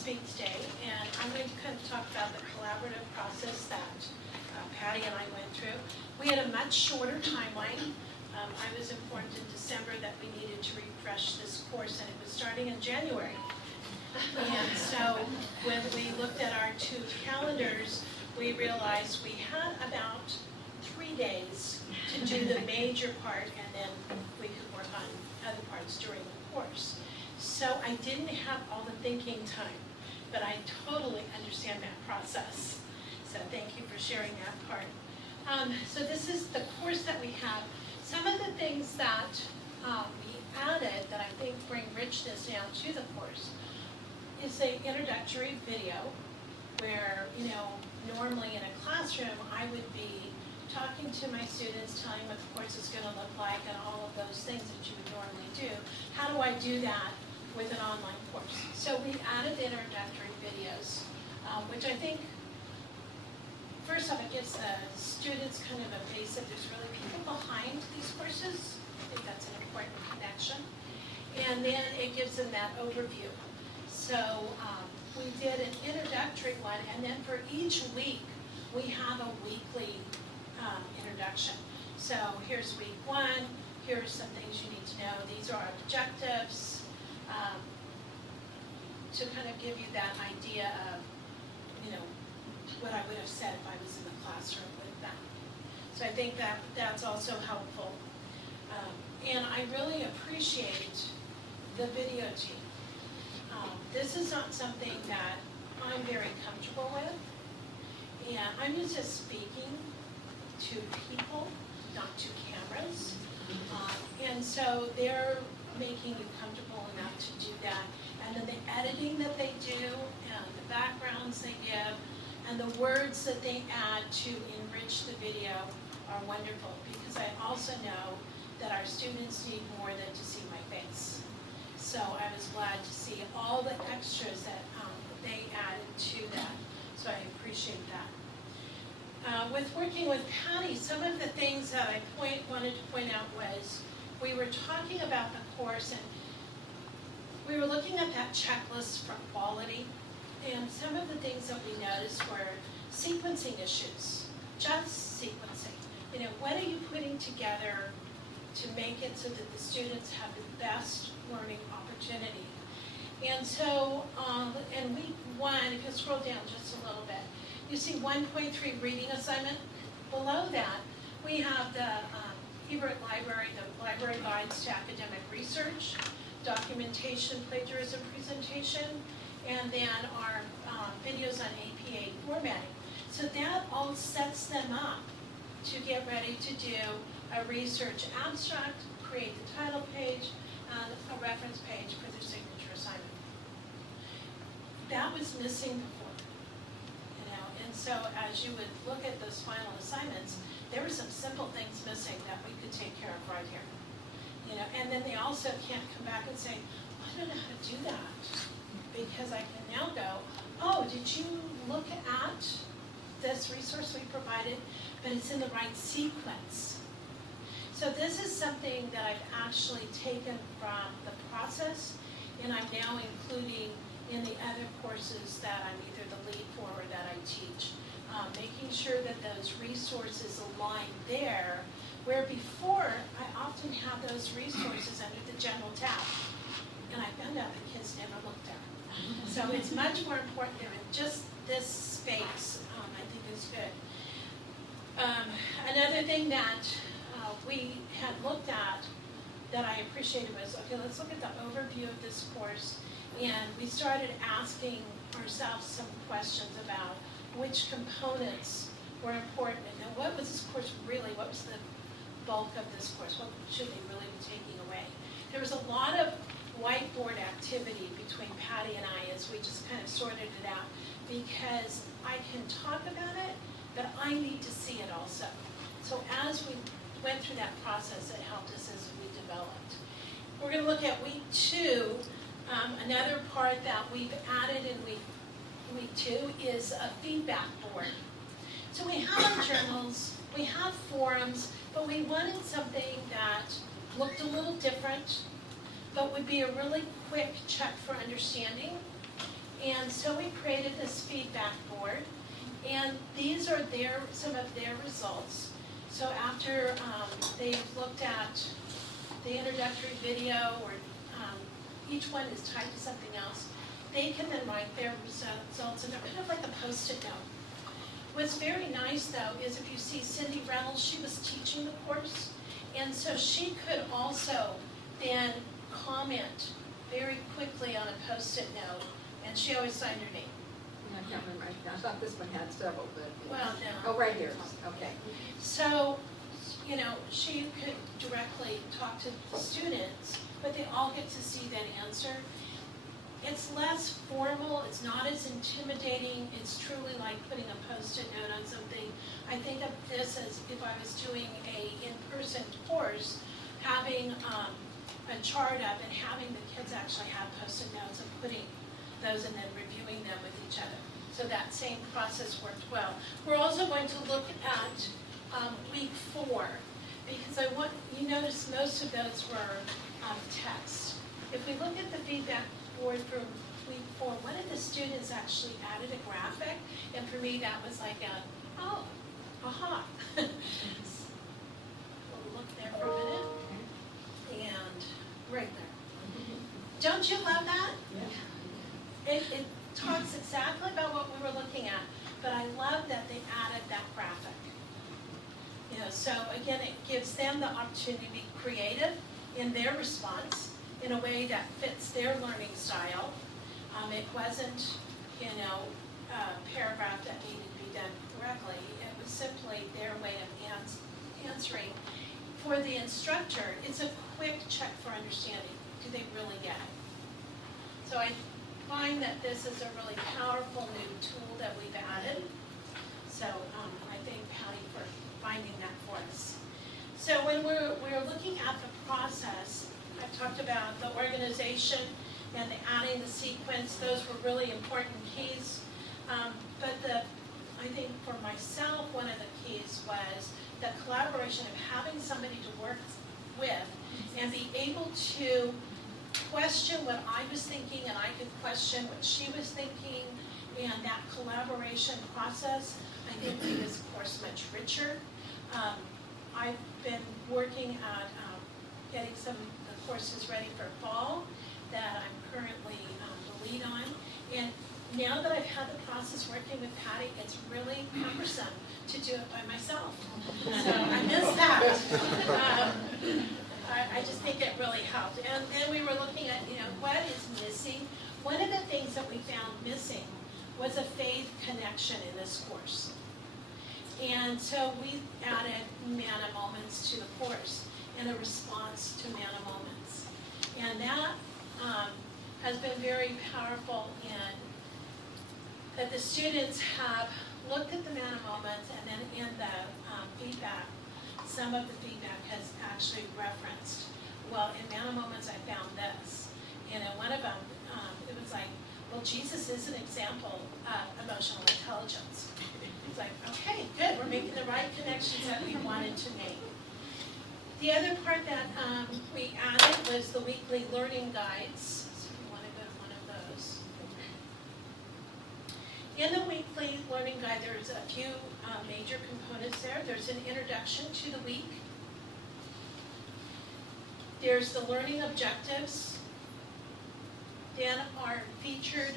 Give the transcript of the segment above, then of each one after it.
speak today, and I'm going to kind of talk about the collaborative process that Patty and I went through. We had a much shorter timeline. I was informed in December that we needed to refresh this course, and it was starting in January. And so when we looked at our two calendars, we realized we had about 3 days to do the major part, and then we could work on other parts during the course. So I didn't have all the thinking time, but I totally understand that process. So thank you for sharing that part. So this is the course that we have. Some of the things that we added that I think bring richness now to the course is an introductory video where, normally in a classroom I would be talking to my students, telling what the course is going to look like and all of those things that you would normally do. How do I do that with an online course? So we added the introductory videos, which I think, first off, it gives the students kind of a base that there's really people behind these courses. I think that's an important connection. And then it gives them that overview. So we did an introductory one, and then for each week, we have a weekly introduction. So here's week 1, here's some things you need to know. These are our objectives, to kind of give you that idea of, what I would have said if I was in the classroom with them. So I think that that's also helpful. And I really appreciate the video team. This is not something that I'm very comfortable with. And I'm used to speaking to people, not to cameras. And so they're making you comfortable enough to do that. And then the editing that they do, and the backgrounds they give, and the words that they add to enrich the video are wonderful, because I also know that our students need more than to see my face. So I was glad to see all the extras that they added to that. So I appreciate that. With working with Patty, some of the things that I wanted to point out was we were talking about the course, and we were looking at that checklist for quality, and some of the things that we noticed were sequencing issues, just sequencing. What are you putting together to make it so that the students have the best learning opportunity? And so in week 1, if you scroll down just a little bit, you see 1.3 reading assignment. Below that, we have the Hebert Library, the library guides to academic research, documentation, plagiarism presentation, and then our videos on APA formatting. So that all sets them up to get ready to do a research abstract, create the title page, and a reference page for their signature assignment. That was missing before. And so as you would look at those final assignments, there were some simple things missing that we could take care of right here. And then they also can't come back and say, I don't know how to do that, because I can now go, oh, did you look at this resource we provided, but it's in the right sequence. So this is something that I've actually taken from the process, and I'm now including in the other courses that I'm either the lead for or that I teach, making sure that those resources align there, where before I often have those resources under the general tab, and I found out the kids never looked there. So it's much more important there in just this space, I think is good. Another thing that we had looked at that I appreciated was, okay, let's look at the overview of this course, and we started asking ourselves some questions about which components were important, and what was this course really, what was the bulk of this course, what should they really be taking away. There was a lot of whiteboard activity between Patty and I as we just kind of sorted it out, because I can talk about it, but I need to see it also. So as we went through that process, it helped us as we developed. We're going to look at week 2. Another part that we've added in week 2 is a feedback board. So we have our journals, we have forums, but we wanted something that looked a little different, but would be a really quick check for understanding, And so we created this feedback board, and these are some of their results. So after they've looked at the introductory video, or each one is tied to something else, they can then write their results, and they're kind of like a Post-it note. What's very nice, though, is if you see Cindy Reynolds, she was teaching the course, and so she could also then comment very quickly on a Post-it note, and she always signed her name. I can't remember. I thought this one had several, but. Well, no. Oh, right here. Okay. So, you know, she could directly talk to the students, but they all get to see that answer. It's less formal, it's not as intimidating, it's truly like putting a Post-it note on something. I think of this as if I was doing a in-person course, having a chart up and having the kids actually have Post-it notes and putting those and then reviewing them with each other. So that same process worked well. We're also going to look at week 4, because you notice most of those were text. If we look at the feedback board for week 4, one of the students actually added a graphic, and for me that was like aha. We'll look there for a minute, and right there. Don't you love that? Yeah. It talks exactly about what we were looking at, but I love that they added that graphic. You know, so again, it gives them the opportunity to be creative in their response in a way that fits their learning style. It wasn't, you know, a paragraph that needed to be done correctly. It was simply their way of answering. For the instructor, it's a quick check for understanding. Do they really get it? So I find that this is a really powerful new tool that we've added. So I thank Patty for finding that for us. So when we're looking at the process, I've talked about the organization and the adding the sequence. Those were really important keys. But I think for myself, one of the keys was the collaboration of having somebody to work with and be able to question what I was thinking, and I could question what she was thinking, and that collaboration process, I think, made this course much richer. I've been working at getting some of the courses ready for fall that I'm currently the lead on, and now that I've had the process working with Patty, it's really cumbersome to do it by myself. So I miss that. I just think it really helped. And then we were looking at, you know, what is missing. One of the things that we found missing was a faith connection in this course. And so we added Manna Moments to the course in a response to Manna Moments. And that has been very powerful in that the students have looked at the Manna Moments, and then in the feedback, some of the feedback has actually referenced, well, in Manna Moments I found this. And in one of them, it was like, well, Jesus is an example of emotional intelligence. It's like, okay, good, we're making the right connections that we wanted to make. The other part that we added was the weekly learning guides. So if you want to go to one of those. In the weekly learning guide, there's a few major components there. There's an introduction to the week. There's the learning objectives. Then our featured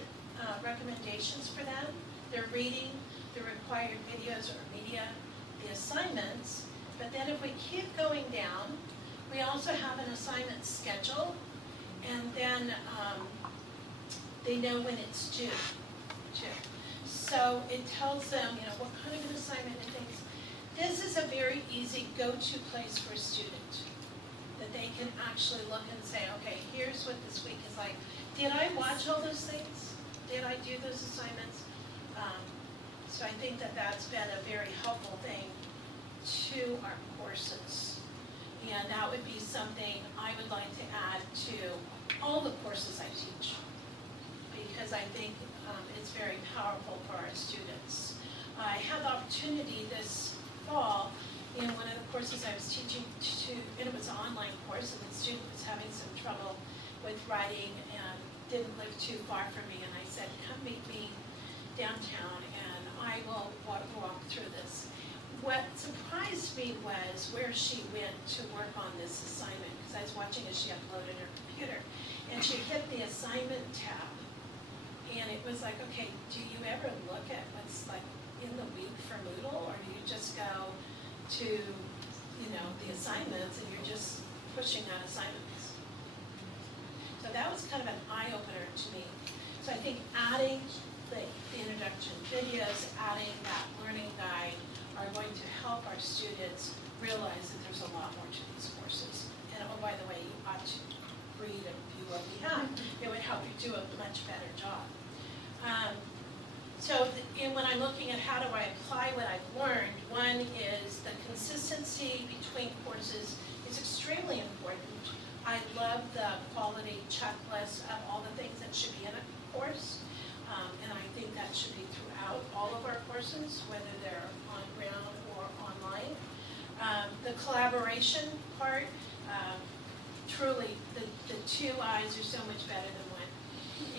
recommendations for them. Their reading, the required videos or media, the assignments. But then if we keep going down, we also have an assignment schedule, and then they know when it's due too. So it tells them, you know, what kind of an assignment and things. This is a very easy go-to place for a student, that they can actually look and say, okay, here's what this week is like. Did I watch all those things? Did I do those assignments? So I think that that's been a very helpful thing to our courses. And that would be something I would like to add to all the courses I teach, because I think it's very powerful for our students. I had the opportunity this fall in one of the courses I was teaching and it was an online course, and the student was having some trouble with writing and didn't live too far from me, and I said, come meet me downtown and I will walk through this. What surprised me was where she went to work on this assignment, because I was watching as she uploaded her computer. And she hit the assignment tab, and it was like, okay, do you ever look at what's like in the week for Moodle, or do you just go to, you know, the assignments and you're just pushing out assignments? So that was kind of an eye-opener to me. So I think adding the introduction videos, adding that learning guide are going to help our students realize that there's a lot more to these courses. And oh, by the way, you ought to read and view what we have. It would help you do a much better job. And when I'm looking at how do I apply what I've learned, one is the consistency between courses is extremely important. I love the quality checklist of all the things that should be in a course. And I think that should be throughout all of our courses, whether they're on ground or online. The collaboration part, truly, the two eyes are so much better than one.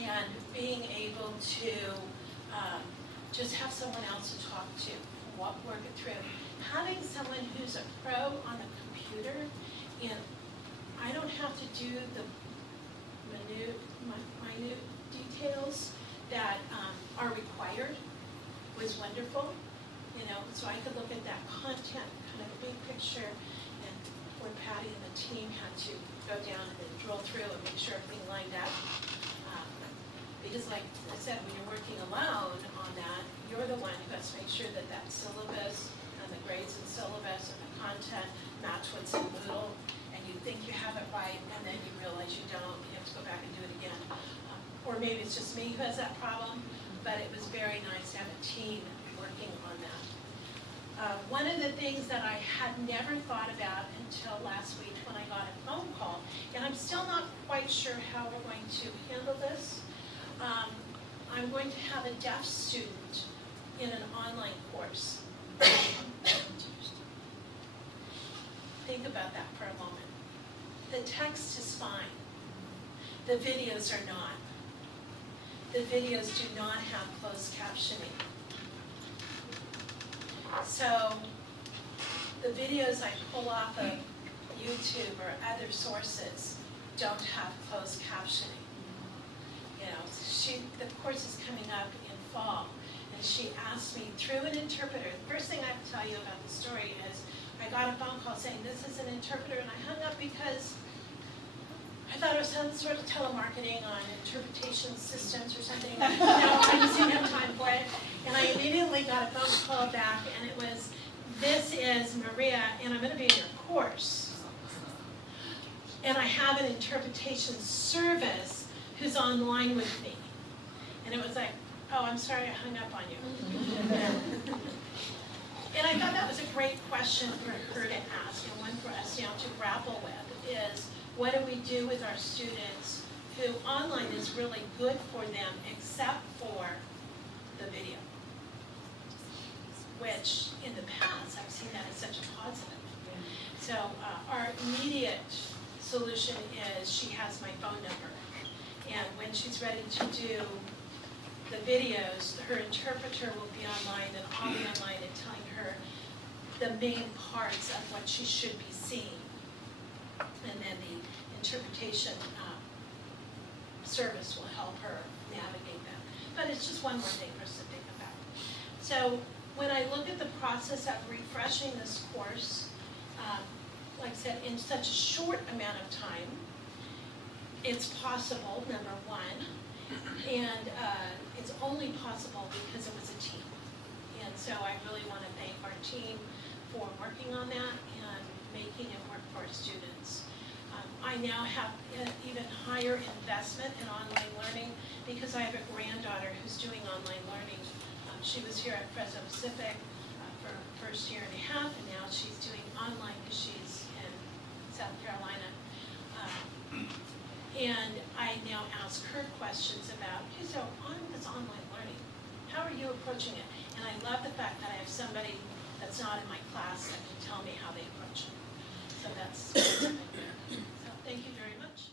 And being able to just have someone else to talk to, work it through. Having someone who's a pro on the computer, and I don't have to do the minute details that are required, was wonderful. You know, so I could look at that content, kind of a big picture, and poor Patty and the team had to go down and then drill through and make sure everything lined up. Because like I said, when you're working alone on that, you're the one who has to make sure that that syllabus and the grades and syllabus and the content match what's in Moodle, and you think you have it right, and then you realize you don't, you have to go back and do it again. Or maybe it's just me who has that problem, but it was very nice to have a team working on that. One of the things that I had never thought about until last week when I got a phone call, and I'm still not quite sure how we're going to handle this. I'm going to have a deaf student in an online course. Think about that for a moment. The text is fine. The videos are not. The videos do not have closed captioning. So the videos I pull off of YouTube or other sources don't have closed captioning. You know, the course is coming up in fall, and she asked me through an interpreter. The first thing I have to tell you about the story is I got a phone call saying this is an interpreter, and I hung up because I thought it was some sort of telemarketing on interpretation systems or something. No, I just didn't have time for it. And I immediately got a phone call back, and it was, this is Maria, and I'm going to be in your course. And I have an interpretation service who's online with me. And it was like, oh, I'm sorry I hung up on you. And I thought that was a great question for her to ask, and one for us now to grapple with, is what do we do with our students who online is really good for them except for the video? Which in the past, I've seen that as such a positive. So our immediate solution is she has my phone number. And when she's ready to do the videos, her interpreter will be online, and I'll be online and telling her the main parts of what she should be seeing. And then the interpretation service will help her navigate that. But it's just one more thing for us to think about. So when I look at the process of refreshing this course, like I said, in such a short amount of time, it's possible, number one, and it's only possible because it was a team. And so I really want to thank our team for working on that and making it work for our students. I now have an even higher investment in online learning because I have a granddaughter who's doing online learning. She was here at Fresno Pacific for her first year and a half, and now she's doing online because she's in South Carolina. And I now ask her questions about, okay, so on this online learning, how are you approaching it? And I love the fact that I have somebody that's not in my class that can tell me how they approach it. So that's so thank you very much.